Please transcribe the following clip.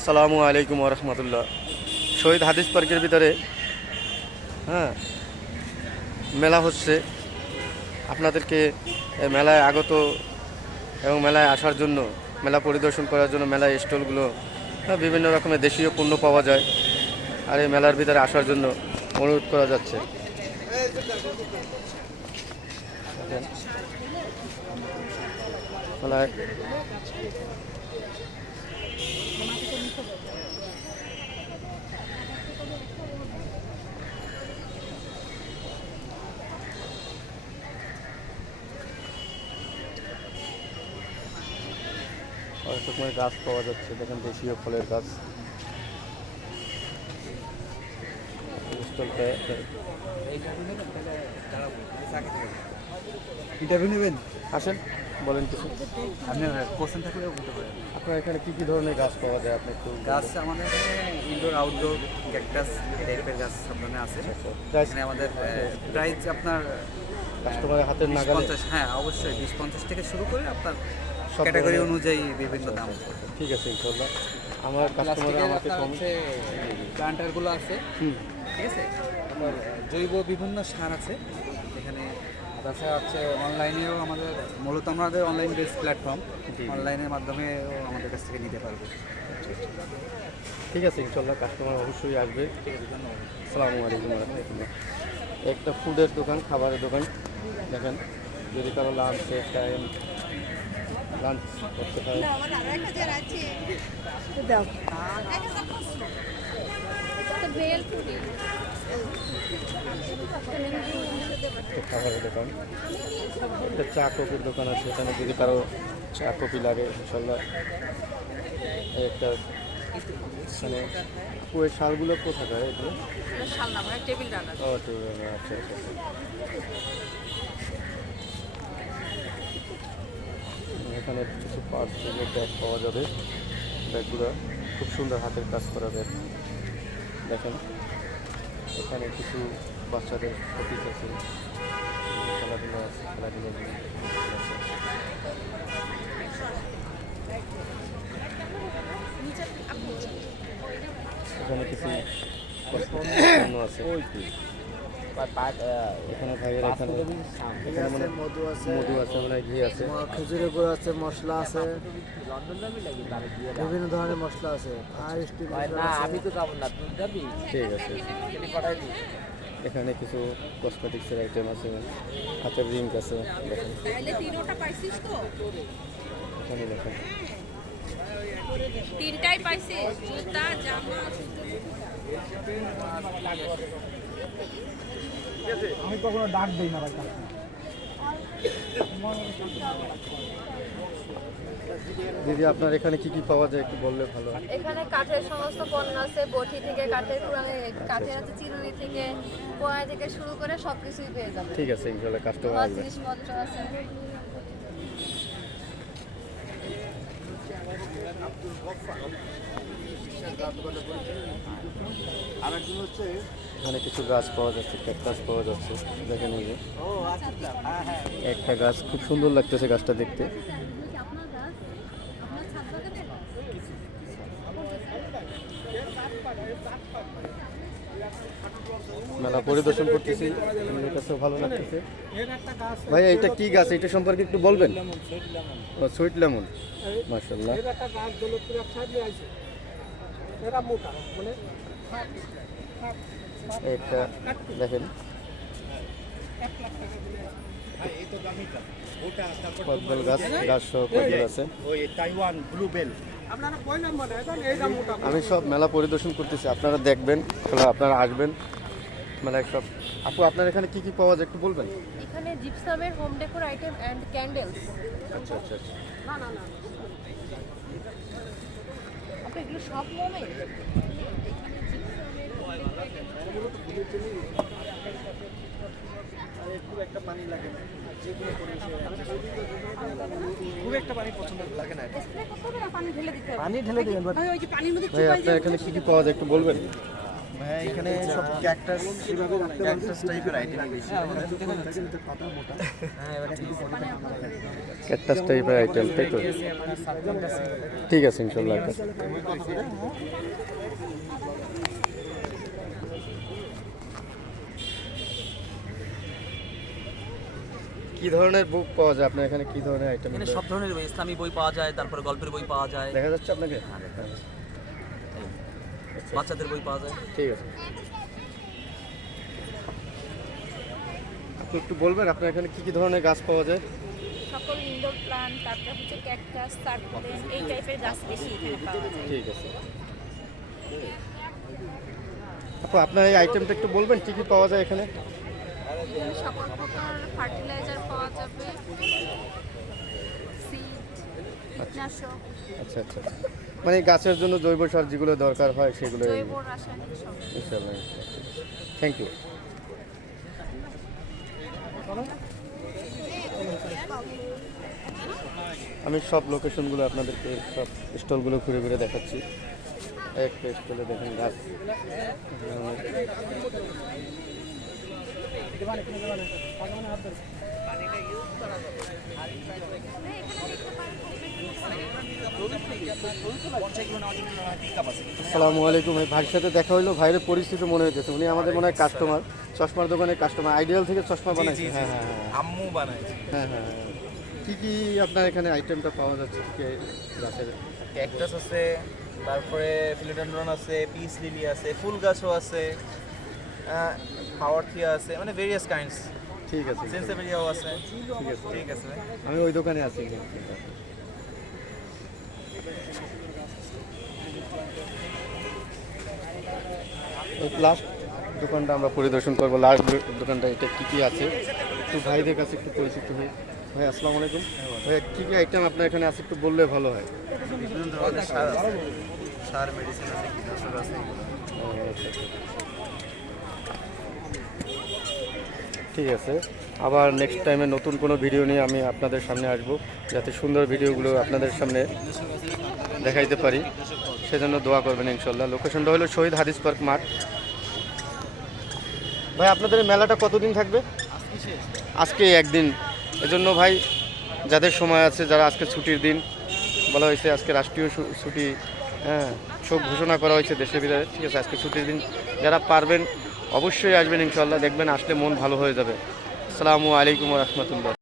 আসসালামু আলাইকুম রহমতুল্লাহ। শহীদ হাদিস পার্কের ভিতরে হ্যাঁ মেলা হচ্ছে। আপনাদেরকে মেলায় আগত এবং মেলায় আসার জন্য, মেলা পরিদর্শন করার জন্য মেলায় স্টলগুলো বিভিন্ন রকমের দেশীয় পণ্য পাওয়া যায়। আর এই মেলার ভিতরে আসার জন্য অনুরোধ করা যাচ্ছে। মেলায় অনেক রকমের গাছ পাওয়া যাচ্ছে। দেখেন দেশীয় ফলের গাছ। স্টলটা ইন্টারভিউ নেবেন? আসেন, বলেন কিছু। আপনি কোশ্চেন থাকলেও বলতে পারেন। আপনার এখানে কী কী ধরনের গাছ পাওয়া যায় আপনি একটু গাছ আমাদের এখানে ইনডোর আউটডোর ক্যাকটাস টাইপের গাছ সব ধরনের আছে। প্রাইস এখানে আমাদের প্রাইস আপনার কাস্টমারের হাতের 20, নাগালে 50, হ্যাঁ অবশ্যই 20-50 থেকে শুরু করে আপনার সব ক্যাটাগরি ধরনের- অনুযায়ী বিভিন্ন দাম। ঠিক আছে, ইনশাল্লাহ। আমার কাস্টমার আমাকে কম প্লান্টারগুলো আছে, হুম ঠিক আছে। আপনার জৈব বিভিন্ন সার আছে এখানে। তাছাড়া হচ্ছে অনলাইনেও আমাদের, মূলত আমাদের অনলাইন বেস প্ল্যাটফর্ম, জি। অনলাইনের মাধ্যমেও আমাদের কাছ থেকে নিতে পারবে। ঠিক আছে, ইনশাল্লাহ কাস্টমার অবশ্যই আসবে। ঠিক আছে, ধন্যবাদ। আসসালামু আলাইকুম রহমতুল্লাহ। একটা ফুডের দোকান, খাবারের দোকান। দেখেন, যদি কারো লাঞ্চের টাইম লাঞ্চ করতে হয়, একটা খাবারের দোকান, একটা চা কফির দোকান আছে। এখানে যদি কারো চা কফি লাগে, ইনশাল্লাহ। এই একটা মানে ওই শালগুলো কোথাকার এগুলো? Table runner. ও তো আচ্ছা আচ্ছা আচ্ছা। এখানে কিছু পার্টস ব্যাগ পাওয়া যাবে। ব্যাগগুলো খুব সুন্দর হাতের কাজ করা ব্যাগ। দেখেন, এখানে কিছু বাচ্চাদের অফিস আছে, খেলাধুলা আছে, খেলাধুলা আছে। এখানে কিছু পণ্য আছে। এখানে ভাইয়ের এখানে মানে মধু আছে, মধু আছে, মানে ঘি আছে। খেজুরের গুঁড়ো আছে, মশলা আছে, বিভিন্ন ধরনের মশলা আছে। আর স্টিল আমি তো যাবো না, তুমি যাবি? ঠিক আছে। এখানে কিছু কসমেটিক্সের আইটেম আছে, হাতের রিং আছে। দেখেন, এখানে দেখেন তিনটাই পাইছিস, জুতা জামা। আমি কখনো ডাক দিই না ভাই। দিদি, আপনার এখানে কি কি পাওয়া যায় একটু বললে ভালো হয়। এখানে কাঠের সমস্ত পণ্য আছে, বটি থেকে কাঠের পুরানো, কাঠের আছে চিরুনি থেকে, পোয়া থেকে শুরু করে সবকিছুই পেয়ে যাবে। ঠিক আছে, ইনশাল্লাহ কাস্টমার তোমার আসবে। জিনিসপত্র আছে। এখানে কিছু গাছ পাওয়া যাচ্ছে, ক্যাকটাস পাওয়া যাচ্ছে। দেখেন, এই যে একটা গাছ খুব সুন্দর লাগতেছে গাছটা দেখতে। মেলা পরিদর্শন করতেছি, আমার কাছে ভালো লাগতেছে। ভাই, এটা কি গাছ, এটা সম্পর্কে একটু বলবেন? ও, সুইট লেমন, মাশাআল্লাহ। এটা দেখেন, কদবেল গাছ, গাছ সহ কদবেল আছে। আমি সব মেলা পরিদর্শন করতেছি, আপনারা দেখবেন, আপনারা আসবেন মেলায় সব। আপু, আপনার এখানে কি কি পাওয়া যায় একটু বলবেন? এখানে জিপসামের home decor item and candles. আচ্ছা আচ্ছা আচ্ছা। না আপনি এগুলো সব মোমে খুব একটা পানি লাগে না, যেগুলো খুব একটা পানি পছন্দ লাগে না। পানি ঢেলে দিতে হবে। পানি ঢেলে দিবেন। ওই যে পানির মধ্যে ভাই, আপনার এখানে কি কি পাওয়া যায় একটু বলবেন? ভাই এখানে সব ক্যাকটাস টাইপের আইটেম বেশি। ক্যাকটাস টাইপের আইটেম, তাই তো? ঠিক আছে ইনশাল্লাহ। কি ধরনের বুক পাওয়া যায় আপনার এখানে? কি ধরনের আইটেম? এখানে সব ধরনের বই, ইসলামী বই পাওয়া যায়, তারপরে গল্পের বই পাওয়া যায়, দেখা যাচ্ছে আপনাকে? বাচ্চাদের বই পাওয়া যায়। ঠিক আছে, আপনি একটু বলবেন আপনার এখানে কি কি ধরনের গাছ পাওয়া যায়? সকল ইনডোর প্লান্ট, তারপরে হচ্ছে ক্যাকটাস, তারপরে এই টাইপের গাছ বেশি এখানে পাওয়া যায়। ঠিক আছে আপু, আপনার এই আইটেমটা একটু বলবেন কি কি পাওয়া যায় এখানে? এখানে সকল প্রকার ফার্টিলাইজার পাওয়া যাবে, সিড, কীটনাশক, আচ্ছা আচ্ছা, মানে গাছের জন্য জৈব সার যেগুলো দরকার হয় সেগুলো। জৈব রাসায়নিক সব। ইনশাআল্লাহ, থ্যাংক ইউ। আমি সব লোকেশনগুলো আপনাদেরকে, সব স্টলগুলো ঘুরে ঘুরে দেখাচ্ছি। একটা স্টলে দেখেন গাছ। আসসালামু আলাইকুম। ভাইয়ের সাথে দেখা হইলো, ভাইয়ের পরিস্থিতি মনে হইতেছে উনি আমাদের মনে হয় কাস্টমার, চশমার দোকানের কাস্টমার। আইডিয়াল থেকে চশমা বানাইছে। হ্যাঁ হ্যাঁ হ্যাঁ, আম্মু বানায়। হ্যাঁ হ্যাঁ হ্যাঁ। কি কি আপনার এখানে আইটেমটা পাওয়া যাচ্ছে? কি গাছের? ক্যাকটাস আছে, তারপরে ফিলোডেন্ড্রন আছে, পিস লিলি আছে, ফুল গাছও আছে, পাওয়ার থিয়া আছে, মানে ভেরিয়াস কাইন্ডস। ঠিক আছে, সেন্সেভেরিয়াও আছে। ঠিক আছে, ঠিক আছে ভাই। আমি ওই দোকানে আছি। এই লাস্ট দোকানটা আমরা পরিদর্শন করবো। লাস্ট দোকানটা এটা কী কী আছে একটু ভাইদের কাছে একটু পরিচিত হই। ভাই আসসালামু আলাইকুম। ভাই কী কী আইটেম আপনার এখানে আছে একটু বললে ভালো হয়। বিভিন্ন ধরনের সার আছে, সার মেডিসিন আছে, কীটনাশক আছে। ঠিক আছে, আবার নেক্সট টাইমে নতুন কোনো ভিডিও নিয়ে আমি আপনাদের সামনে আসব, যাতে সুন্দর ভিডিওগুলো আপনাদের সামনে দেখাইতে পারি, সেজন্য দোয়া করবেন ইনশাল্লাহ। লোকেশনটা হলো শহীদ হাদিস পার্ক মাঠ। ভাই আপনাদের এই মেলাটা কতদিন থাকবে? আজকে একদিন। এজন্য ভাই যাদের সময় আছে, যারা আজকে ছুটির দিন বলা হয়েছে, আজকে রাষ্ট্রীয় ছুটি, হ্যাঁ, শোক ঘোষণা করা হয়েছে দেশের ভিতরে। ঠিক আছে, আজকে ছুটির দিন, যারা পারবেন অবশ্যই আসবেন ইনশাল্লাহ। দেখবেন আসলে মন ভালো হয়ে যাবে। আসসালামু আলাইকুম ওয়া রাহমাতুল্লাহ।